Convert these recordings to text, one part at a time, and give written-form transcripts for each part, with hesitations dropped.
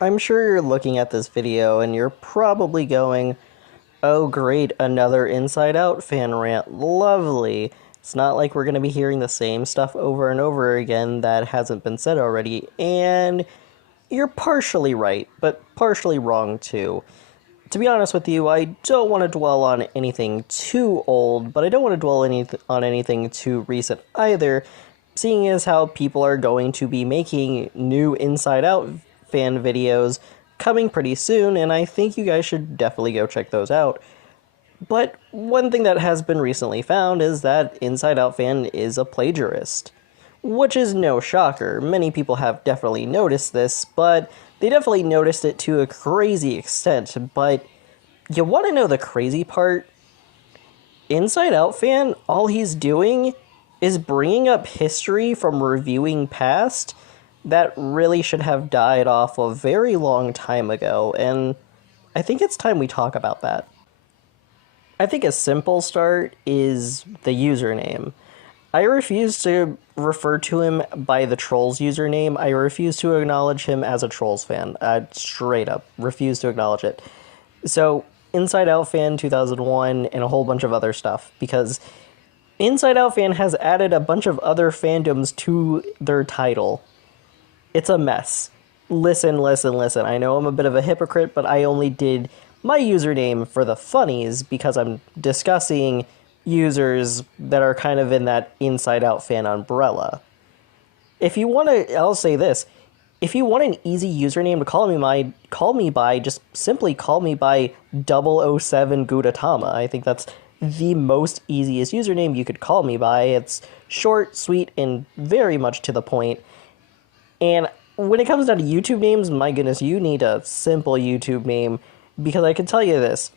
I'm sure you're looking at this video and you're probably going, oh great, another Inside Out fan rant, lovely. It's not like we're going to be hearing the same stuff over and over again that hasn't been said already, and you're partially right, but partially wrong too. To be honest with you, I don't want to dwell on anything too old, but I don't want to dwell on anything too recent either, seeing as how people are going to be making new Inside Out fan videos coming pretty soon, and I think you guys should definitely go check those out. But one thing that has been recently found is that Inside Out fan is a plagiarist. Which is no shocker. Many people have definitely noticed this, but they definitely noticed it to a crazy extent. But you want to know the crazy part? Inside Out fan, all he's doing is bringing up history from reviewing past that really should have died off a very long time ago, and I think it's time we talk about that. I think a simple start is the username. I refuse to refer to him by the Trolls username. I refuse to acknowledge him as a Trolls fan. Straight up, refuse to acknowledge it. So, Inside Out Fan 2001 and a whole bunch of other stuff, because Inside Out Fan has added a bunch of other fandoms to their title. It's a mess. Listen. I know I'm a bit of a hypocrite, but I only did my username for the funnies because I'm discussing users that are kind of in that Inside Out fan umbrella. If you want to, I'll say this. If you want an easy username to call me by, just simply call me by 007 Gudetama. I think that's the most easiest username you could call me by. It's short, sweet, and very much to the point. And when it comes down to YouTube names, my goodness, you need a simple YouTube name, because I can tell you this.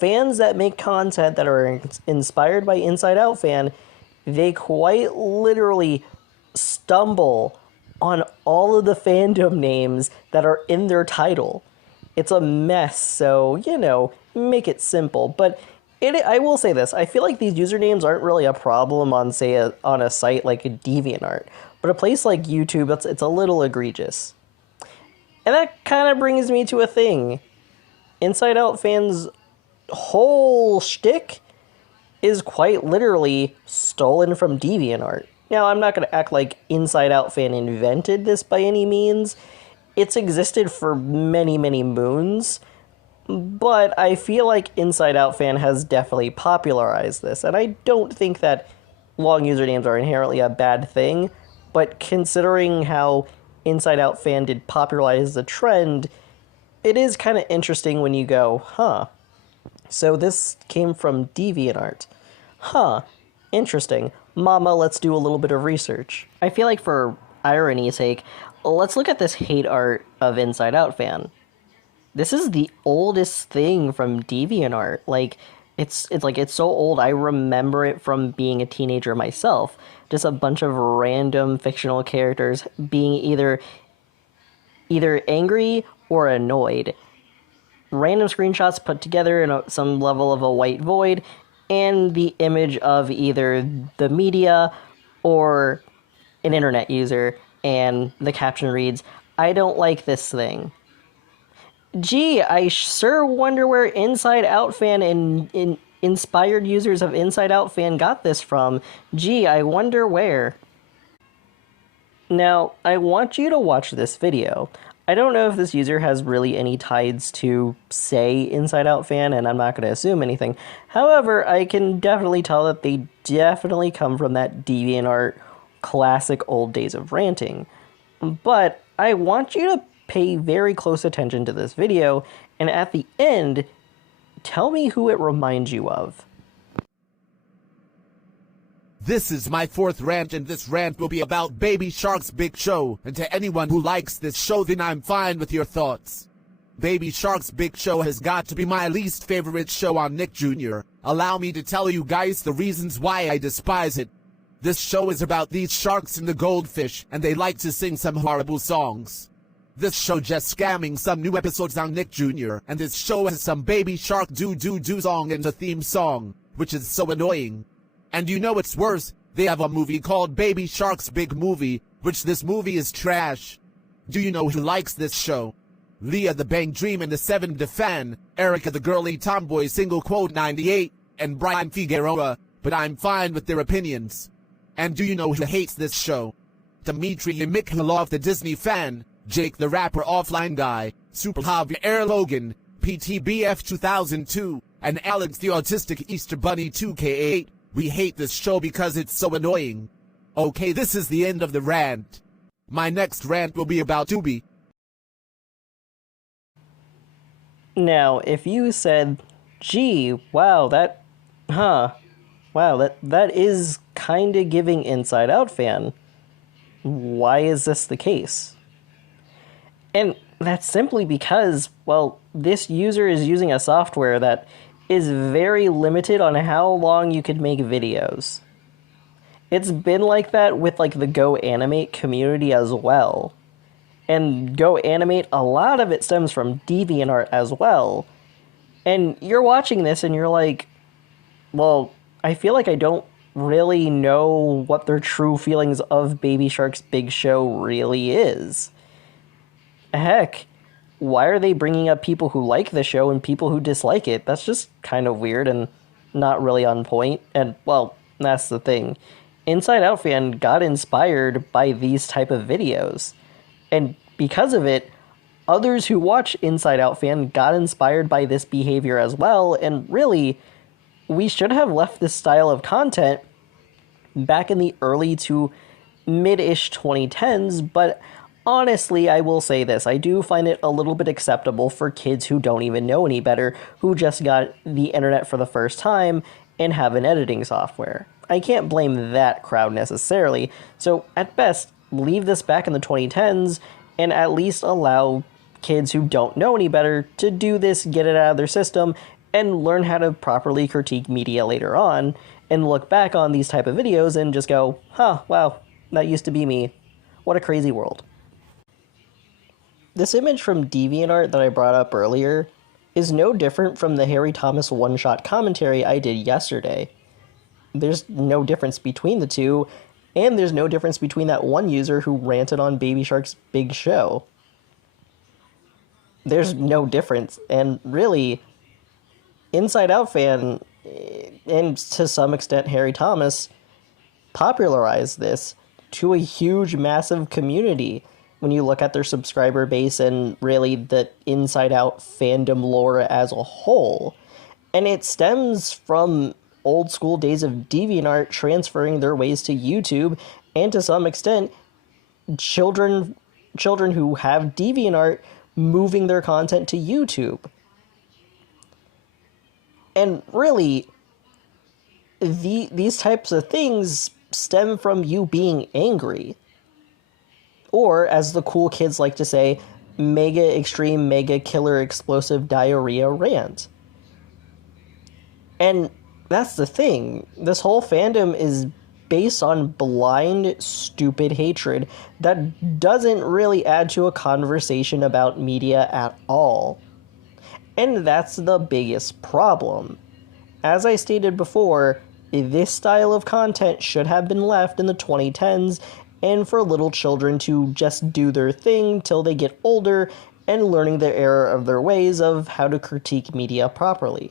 Fans that make content that are inspired by Inside Out fan, they quite literally stumble on all of the fandom names that are in their title. It's a mess, so, make it simple. But I will say this, I feel like these usernames aren't really a problem on, say, on a site like DeviantArt. But a place like YouTube, it's a little egregious. And that kind of brings me to a thing. Inside Out fans' whole shtick is quite literally stolen from DeviantArt. Now, I'm not going to act like Inside Out fan invented this by any means. It's existed for many, many moons. But I feel like Inside Out fan has definitely popularized this. And I don't think that long usernames are inherently a bad thing. But considering how Inside Out fan did popularize the trend, it is kind of interesting when you go, huh, so this came from DeviantArt. Huh, interesting. Mama, let's do a little bit of research. I feel like for irony's sake, let's look at this hate art of Inside Out fan. This is the oldest thing from DeviantArt. It's so old, I remember it from being a teenager myself. Just a bunch of random fictional characters being either angry or annoyed. Random screenshots put together in some level of a white void, and the image of either the media or an internet user, and the caption reads, "I don't like this thing." Gee, I sure wonder where Inside Out fan and inspired users of Inside Out fan got this from. Gee, I wonder where. Now, I want you to watch this video. I don't know if this user has really any ties to, say, Inside Out fan, and I'm not going to assume anything. However, I can definitely tell that they definitely come from that DeviantArt classic old days of ranting. But I want you to pay very close attention to this video, and at the end, tell me who it reminds you of. This is my fourth rant, and this rant will be about Baby Shark's Big Show. And to anyone who likes this show, then I'm fine with your thoughts. Baby Shark's Big Show has got to be my least favorite show on Nick Jr. Allow me to tell you guys the reasons why I despise it. This show is about these sharks and the goldfish, and they like to sing some horrible songs. This show just scamming some new episodes on Nick Jr., and this show has some Baby Shark do song and a theme song, which is so annoying. And you know what's worse? They have a movie called Baby Shark's Big Movie, which this movie is trash. Do you know who likes this show? Leah the Bang Dream and the 7 the Fan, Erica the Girly Tomboy Single Quote 98, and Brian Figueroa, but I'm fine with their opinions. And do you know who hates this show? Dmitry Mikhailov the Disney Fan, Jake the Rapper Offline Guy, Super Javier Logan, PTBF 2002, and Alex the Autistic Easter Bunny 2K8. We hate this show because it's so annoying. Okay, this is the end of the rant. My next rant will be about Tubi. Now, if you said, gee, wow, that is kinda giving Inside Out fan, why is this the case? And that's simply because, well, this user is using a software that is very limited on how long you could make videos. It's been like that with, like, the Go Animate community as well. And Go Animate, a lot of it stems from DeviantArt as well. And you're watching this and you're like, well, I feel like I don't really know what their true feelings of Baby Shark's Big Show really is. Heck, why are they bringing up people who like the show and people who dislike it? That's just kind of weird and not really on point. And, well, that's the thing. Inside Out fan got inspired by these type of videos. And because of it, others who watch Inside Out fan got inspired by this behavior as well, and really, we should have left this style of content back in the early to mid-ish 2010s, but honestly, I will say this, I do find it a little bit acceptable for kids who don't even know any better, who just got the internet for the first time and have an editing software. I can't blame that crowd necessarily, so at best, leave this back in the 2010s and at least allow kids who don't know any better to do this, get it out of their system, and learn how to properly critique media later on, and look back on these type of videos and just go, huh, wow, that used to be me. What a crazy world. This image from DeviantArt that I brought up earlier is no different from the Harry Thomas one-shot commentary I did yesterday. There's no difference between the two, and there's no difference between that one user who ranted on Baby Shark's Big Show. There's no difference, and really, Inside Out fan, and to some extent Harry Thomas, popularized this to a huge, massive community when you look at their subscriber base and really the Inside Out fandom lore as a whole. And it stems from old school days of DeviantArt transferring their ways to YouTube, and to some extent, children who have DeviantArt moving their content to YouTube. And really, these types of things stem from you being angry. Or, as the cool kids like to say, mega extreme, mega killer explosive diarrhea rant. And that's the thing. This whole fandom is based on blind, stupid hatred that doesn't really add to a conversation about media at all. And that's the biggest problem. As I stated before, this style of content should have been left in the 2010s and for little children to just do their thing till they get older and learning the error of their ways of how to critique media properly.